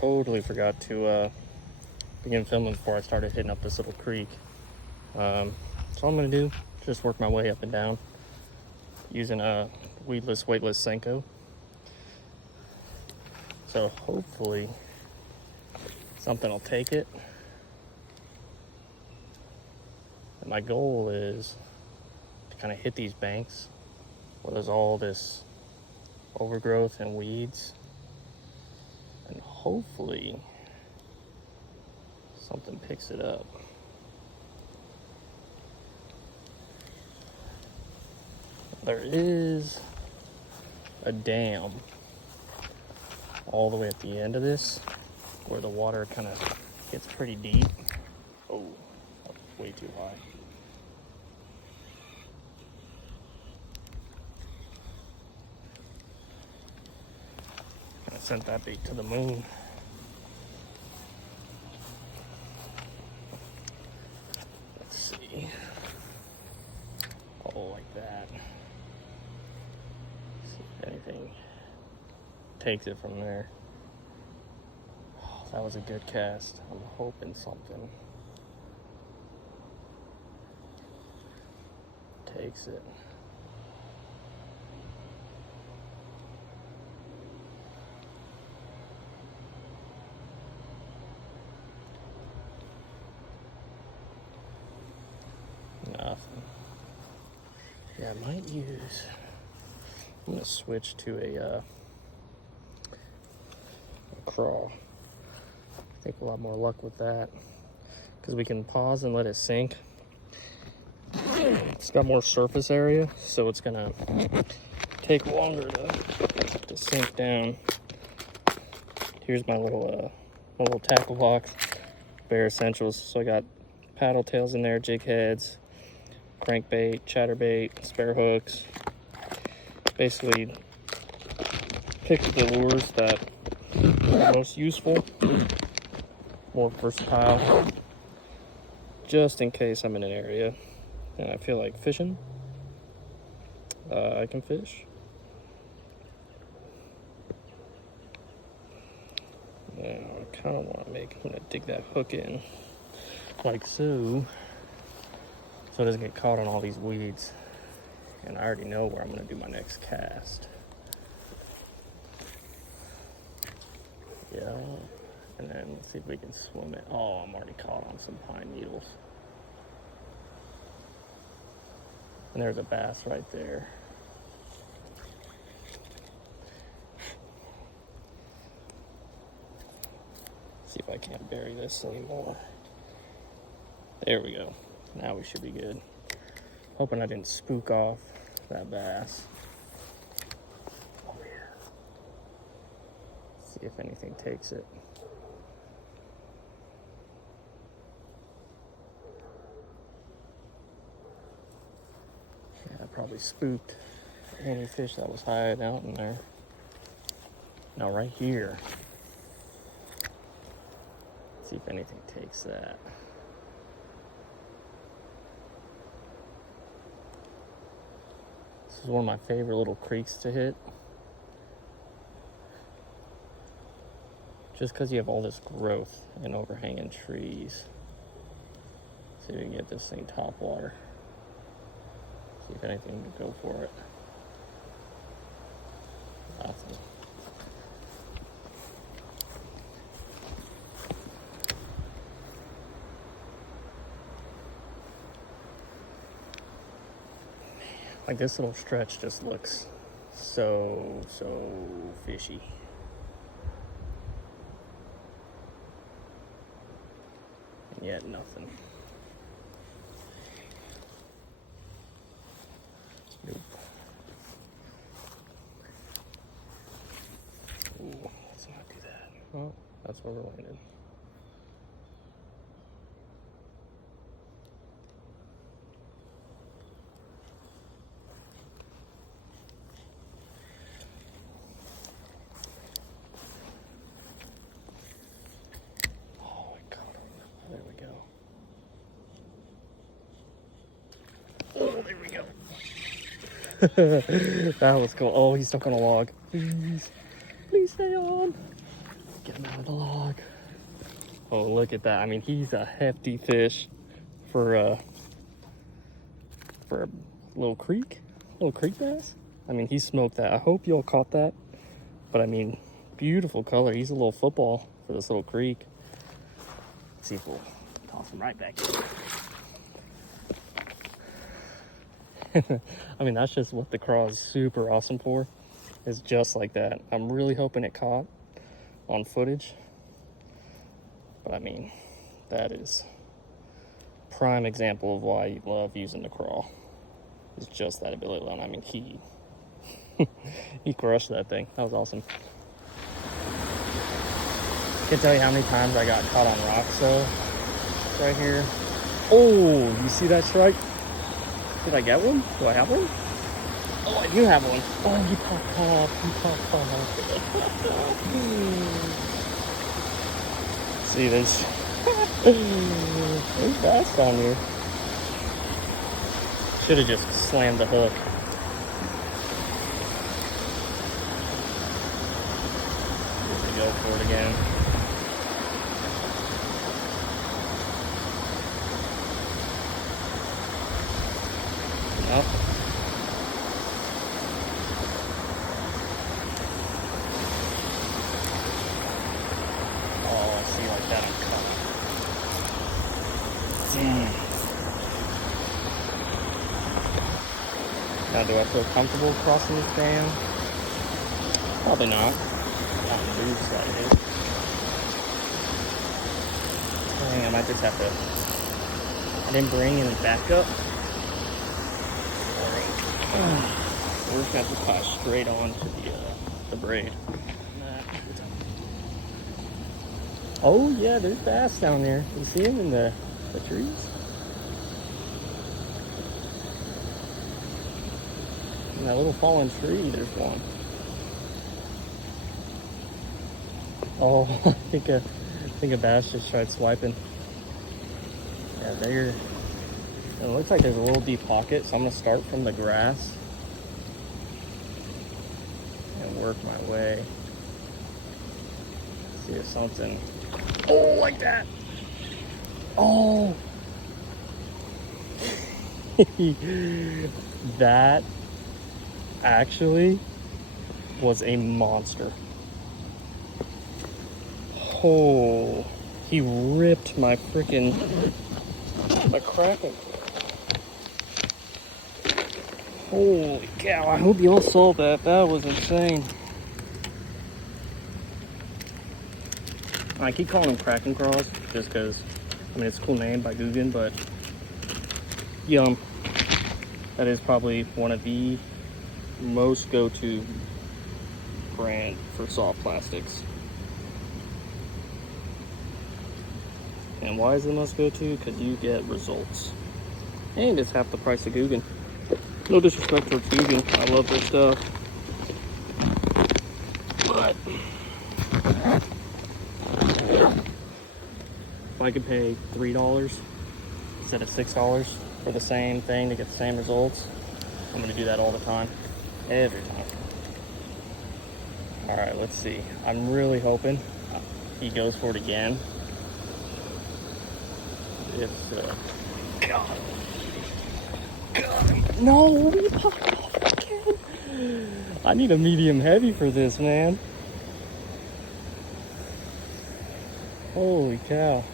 totally forgot to begin filming before I started hitting up this little creek. So all I'm gonna do, just work my way up and down using a weedless, weightless Senko. So hopefully something will take it. And my goal is to kind of hit these banks where there's all this overgrowth and weeds, and hopefully something picks it up. There is a dam all the way at the end of this where the water kind of gets pretty deep. Oh, that's way too high. I sent that bait to the moon. Let's see. Oh, like that. See if anything takes it from there. Oh, that was a good cast. I'm hoping something takes it. Nothing. Yeah, I might use, I'm gonna switch to a crawl. I think we'll have more luck with that because we can pause and let it sink. It's got more surface area, so it's gonna take longer to sink down. Here's my little tackle box, bare essentials. So I got paddle tails in there, jig heads, crankbait, chatterbait, spare hooks. Basically, pick the lures that are most useful, more versatile, just in case I'm in an area and I feel like fishing. I can fish. Now I kind of want to I'm gonna dig that hook in like so it doesn't get caught on all these weeds. And I already know where I'm gonna do my next cast. Yeah, and then let's see if we can swim it. Oh, I'm already caught on some pine needles. And there's a bass right there. See if I can't bury this anymore. There we go. Now we should be good. Hoping I didn't spook off that bass. Oh yeah. See if anything takes it. Yeah, I probably spooked any fish that was hiding out in there. Now right here. See if anything takes that. This is one of my favorite little creeks to hit. Just because you have all this growth and overhanging trees. See if we can get this thing top water. See if anything can go for it. Nothing. Like this little stretch just looks so fishy. And yet nothing. Nope. Ooh, let's not do that. Oh, that's where we're landed. That was cool. Oh, he's stuck on a log. Please stay on. Get him out of the log. Oh, look at that. I mean, he's a hefty fish for a little creek bass. I mean, he smoked that. I hope y'all caught that. But I mean, beautiful color. He's a little football for this little creek. Let's see if we'll toss him right back in. I mean, that's just what the craw is super awesome for. Is just like that. I'm really hoping it caught on footage. But I mean, that is prime example of why you love using the craw. It's just that ability alone. I mean, he he crushed that thing. That was awesome. Can't tell you how many times I got caught on rocks though. Right here. Oh, you see that strike? Did I get one? Do I have one? Oh, I do have one. Oh, he popped off. He popped off. See, there's bass down here. Should have just slammed the hook. Go for it again. Nope. Oh, see, like that, I'm caught. Damn. Now, do I feel comfortable crossing this dam? Probably not. Moves like this. Dang, I might just have to. I didn't bring any backup. We're just gonna have to tie straight on to the braid. Oh yeah, there's bass down there. You see them in the trees? In that little fallen tree, there's one. Oh, I think a bass just tried swiping. Yeah, it looks like there's a little deep pocket, so I'm gonna start from the grass and work my way. See if something. Oh, like that. Oh, that actually was a monster. Oh, he ripped my freaking Kraken. Holy cow, I hope y'all saw that. That was insane. I keep calling them Kraken craws just because, I mean, it's a cool name by Guggen, but yum. That is probably one of the most go-to brand for soft plastics. And why is it must go to? Because you get results. And it's half the price of Guggen. No disrespect towards Guggen. I love their stuff. But if I could pay $3 instead of $6 for the same thing to get the same results, I'm going to do that all the time. Every time. Alright, let's see. I'm really hoping he goes for it again. God. No, he popped off again. I need a medium heavy for this, man. Holy cow.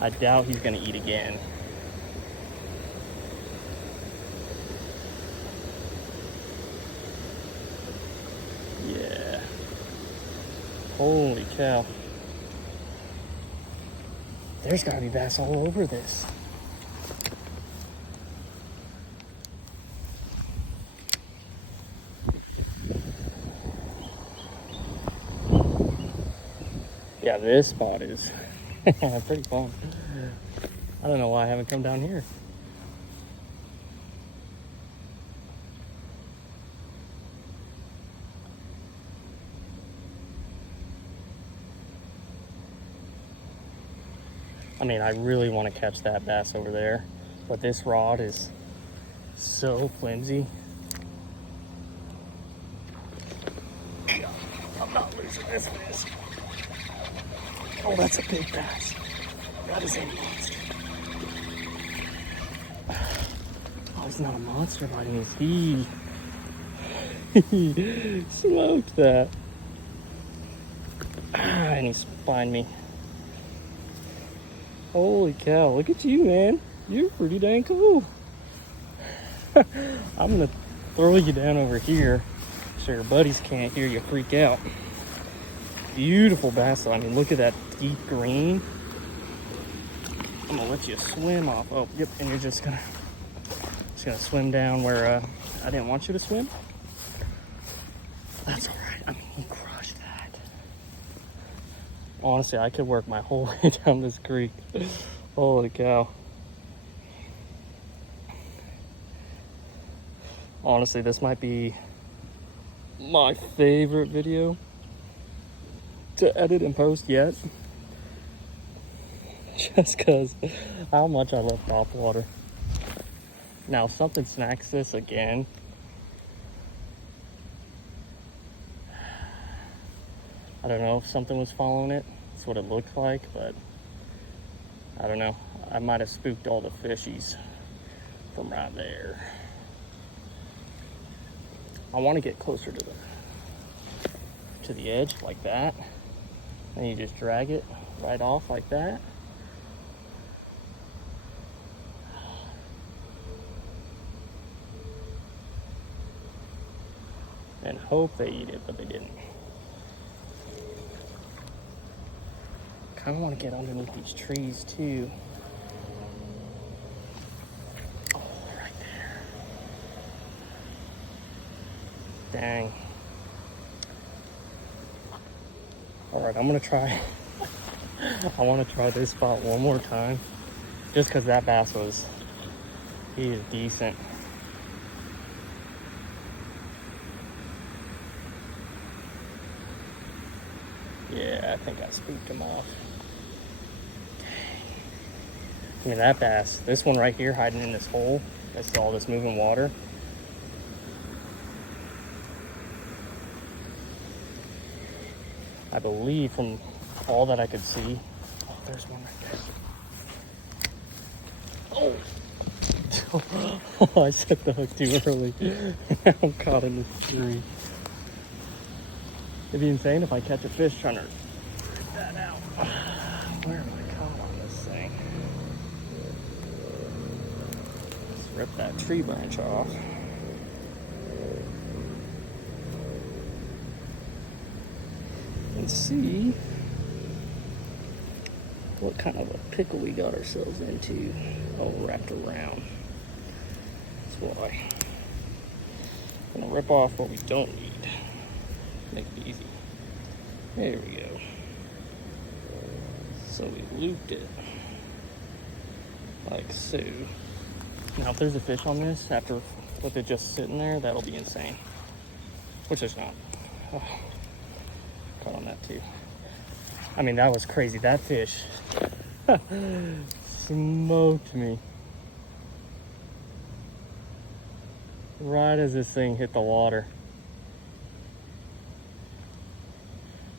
I doubt he's gonna eat again. Yeah. Holy cow. There's gotta be bass all over this. Yeah, this spot is pretty fun. I don't know why I haven't come down here. I mean, I really want to catch that bass over there, but this rod is so flimsy. not losing this fish. Oh, that's a big bass. That is a monster. Oh, he's not a monster by any means. He smoked that. And he spined me. Holy cow, look at you, man. You're pretty dang cool. I'm gonna throw you down over here so your buddies can't hear you freak out. Beautiful bass though. I mean, look at that deep green. I'm gonna let you swim off. Oh, yep, and you're just gonna swim down where I didn't want you to swim. That's all right. I mean, you crushed that. Honestly, I could work my whole way down this creek. Holy cow. Honestly, this might be my favorite video to edit and post yet. Just because how much I love top water. Now, if something snacks this again, I don't know if something was following it. That's what it looked like, but I don't know. I might have spooked all the fishies from right there. I want to get closer to the edge like that. Then you just drag it right off like that. And hope they eat it, but they didn't. Kind of want to get underneath these trees too. Oh, right there. Dang. All right, I'm gonna try. I want to try this spot one more time, just because that bass he is decent. Yeah, I think I spooked him off. I mean, that bass, this one right here hiding in this hole, that's all this moving water. I believe from all that I could see. Oh, there's one right there. Oh, I set the hook too early. I'm caught in the tree. It'd be insane if I catch a fish trying to rip that out. Where am I caught on this thing? Let's rip that tree branch off. And see what kind of a pickle we got ourselves into. Oh, wrapped around. That's why. I'm gonna rip off what we don't need. Make it easy. There we go. So we looped it like so. Now if there's a fish on this after with it just sitting there, that'll be insane. Which there's not. Oh, caught on that too. I mean, that was crazy. That fish smoked me. Right as this thing hit the water.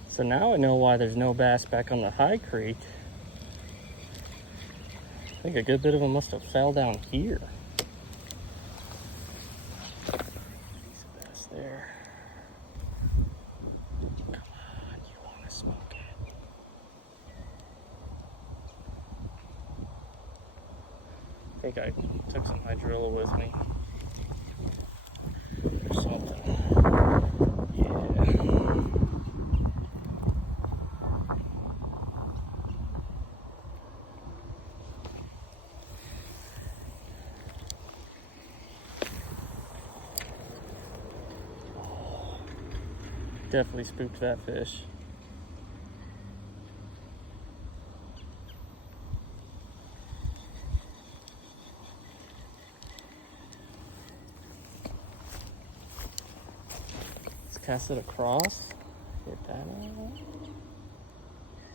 So now I know why there's no bass back on the high creek. I think a good bit of them must have fell down here. Piece of bass there. Come on, you want to smoke it. I think I took some hydrilla with me. Or something. Yeah. Definitely spooked that fish. Let's cast it across. Get that out.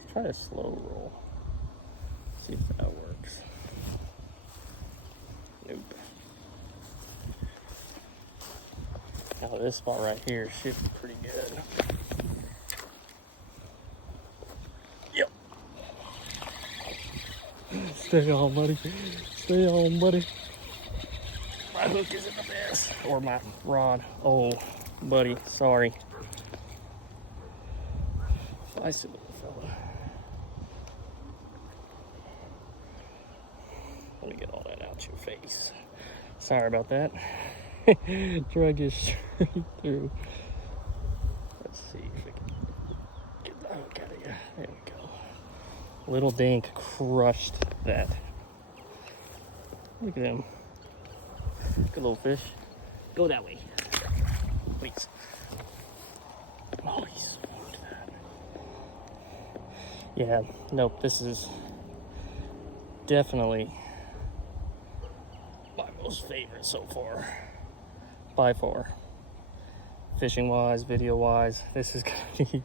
Let's try a slow roll. See if that works. Nope. Now this spot right here should be pretty good. Stay on, buddy. Stay on, buddy. My hook isn't the best. Or my rod. Oh, buddy, sorry. I see little fella. Let me get all that out your face. Sorry about that. Drag it straight through. Let's see if we can get the hook out of you. There we go. Little Dink crushed that. Look at him. Good little fish. Go that way. Please. Oh, he smoked that. Yeah, nope, this is definitely my most favorite so far. By far. Fishing wise, video wise, this is gonna be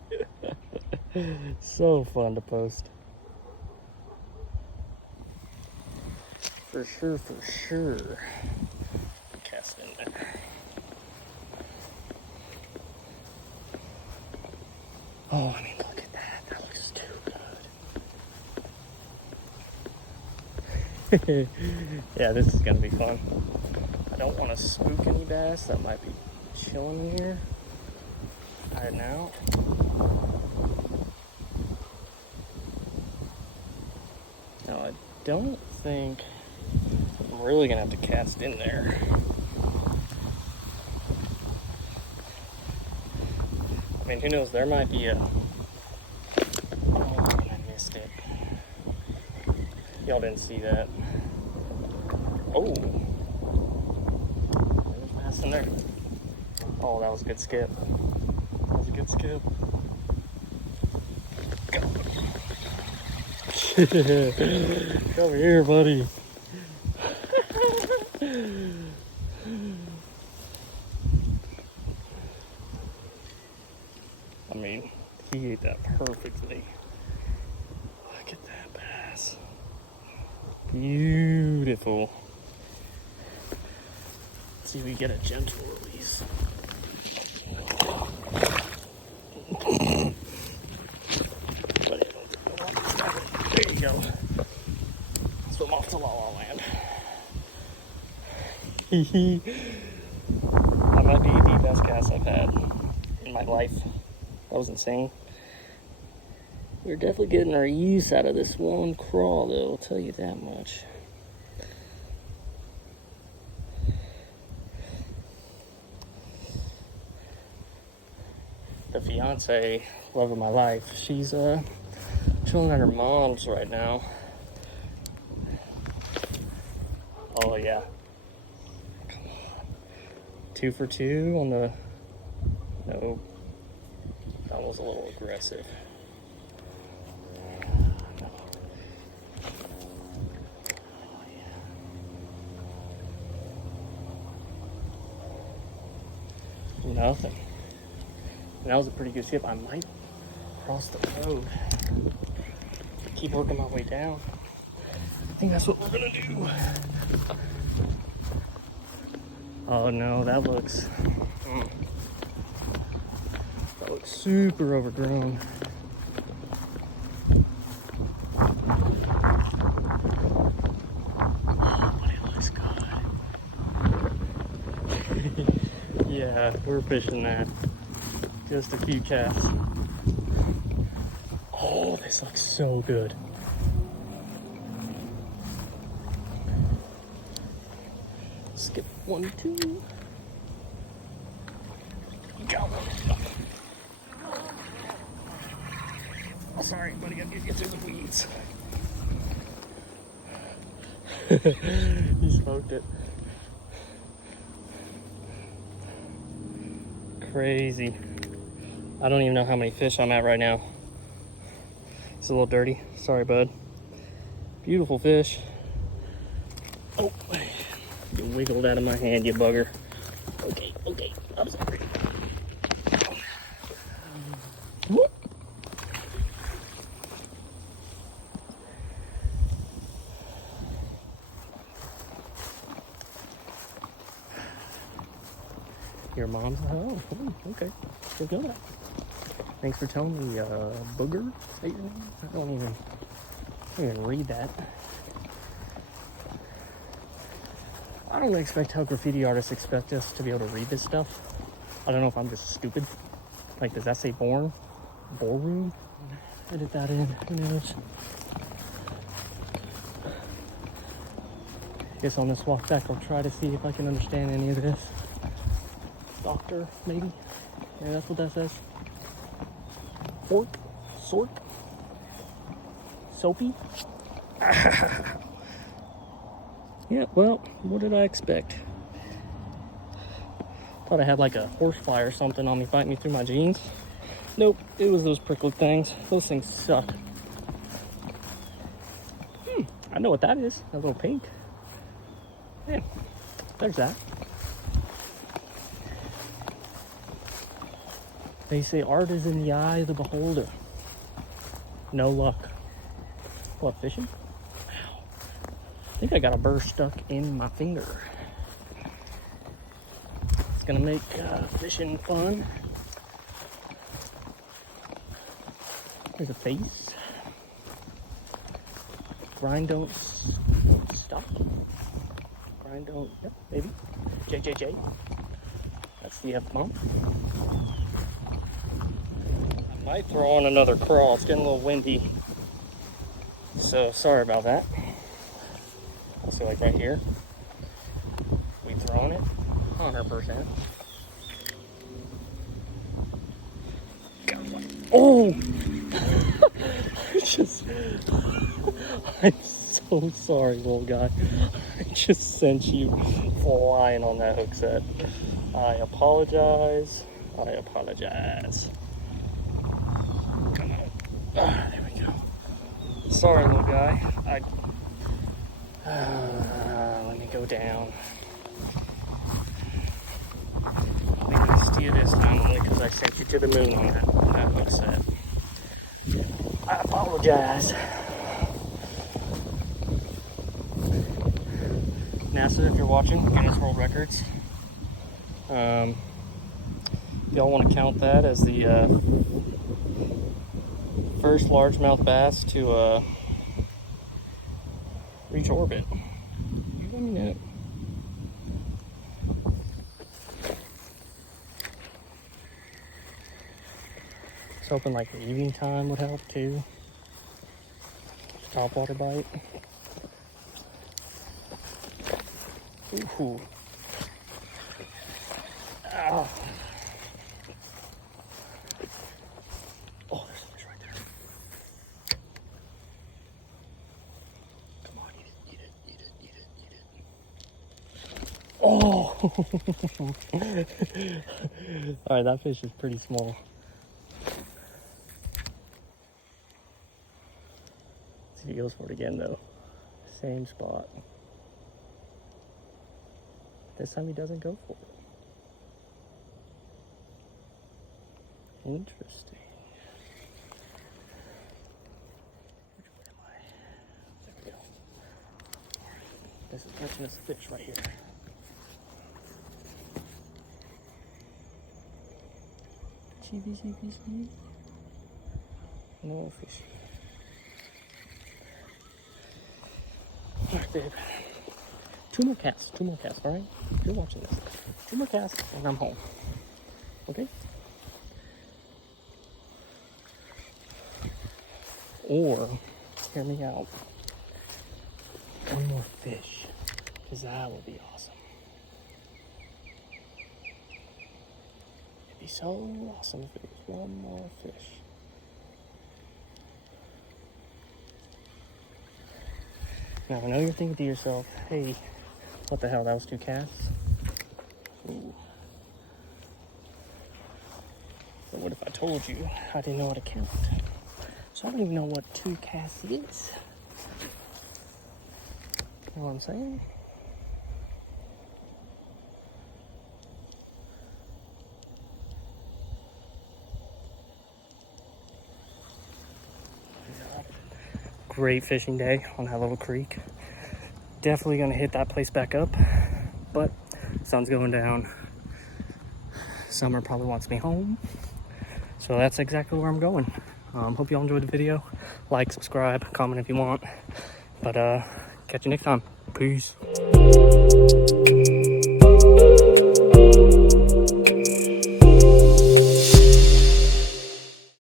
so fun to post. For sure, for sure. Cast in there. Oh, I mean, look at that. That looks too good. Yeah, this is gonna be fun. I don't want to spook any bass that might be chilling in here. Hiding out. Now, I don't think I'm really gonna have to cast in there. I mean, who knows? There might be a. Oh, I missed it. Y'all didn't see that. Oh, there's a bass in there. Oh, that was a good skip. That was a good skip. Come here, buddy. I mean, he ate that perfectly. Look at that bass. Beautiful. Let's see if we get a gentle release. There you go. Swim off to La La Land. That might be the best cast I've had in my life. That was insane. We're definitely getting our use out of this one crawl, though, I'll tell you that much. The fiance, love of my life, she's chilling at her mom's right now. Oh, yeah. Come on. 2 for 2 on the... No. That was a little aggressive. Nothing. And that was a pretty good skip. I might cross the road. Keep working my way down. I think that's what we're gonna do. Oh no, that looks super overgrown. Oh, but it looks good. Yeah, we're fishing that. Just a few casts. Oh, this looks so good. Skip 1, 2. Go. Oh, sorry, buddy, I gotta get through the weeds. He smoked it. Crazy. I don't even know how many fish I'm at right now. It's a little dirty. Sorry, bud. Beautiful fish. Oh, you wiggled out of my hand, you bugger. Okay, I'm sorry. Whoop. Your mom's, oh, okay. Good know that. Thanks for telling me, Booger. Say your name? I don't even read that. I don't expect how graffiti artists expect us to be able to read this stuff. I don't know if I'm just stupid. Like, does that say born? Ballroom? Edit that in, who knows? Guess on this walk back, I'll try to see if I can understand any of this. Doctor, maybe? Yeah, that's what that says. Fork? Sork? Soapy? Yeah, well, what did I expect? Thought I had like a horsefly or something on me biting me through my jeans. Nope, it was those prickly things. Those things suck. I know what that is. A little pink. Yeah, there's that. They say art is in the eye of the beholder. No luck. What, fishing? Wow. I think I got a burr stuck in my finger. It's gonna make fishing fun. There's a face. Grind don't stop. Grind don't, yeah, maybe. JJJ. That's the F-bomb. I might throw on another crawl. It's getting a little windy. So sorry about that. So like right here, we throwing it 100%. Oh! I'm so sorry, little guy. I just sent you flying on that hook set. I apologize. I apologize. Come on. There we go. Sorry, little guy. Let me go down. I think I steer this time only because I sent you to the moon on that hook set. I apologize. NASA, if you're watching, Guinness World Records. If y'all want to count that as the first largemouth bass to reach orbit, you let me know. I was hoping like the evening time would help too. Topwater bite. Ooh. Ow. Oh, there's a fish right there. Come on, eat it. Oh! Alright, that fish is pretty small. Let's see if he goes for it again though. Same spot. This time he doesn't go for it. Interesting. Which way am I? There we go. Alright. This is catching this fish right here. Fishy. No fish. Alright, babe. Two more casts, alright? You're watching this. 2 more casts, and I'm home. Okay? Or, hear me out. 1 more fish. Because that would be awesome. It'd be so awesome if it was 1 more fish. Now, I know you're thinking to yourself, hey, what the hell, that was 2 casts? Ooh. But what if I told you I didn't know how to count? So I don't even know what 2 casts is. You know what I'm saying? Great fishing day on that little creek. Definitely gonna hit that place back up, but sun's going down. Summer probably wants me home, so that's exactly where I'm going. Hope y'all enjoyed the video. Like, subscribe, comment if you want, but catch you next time. Peace.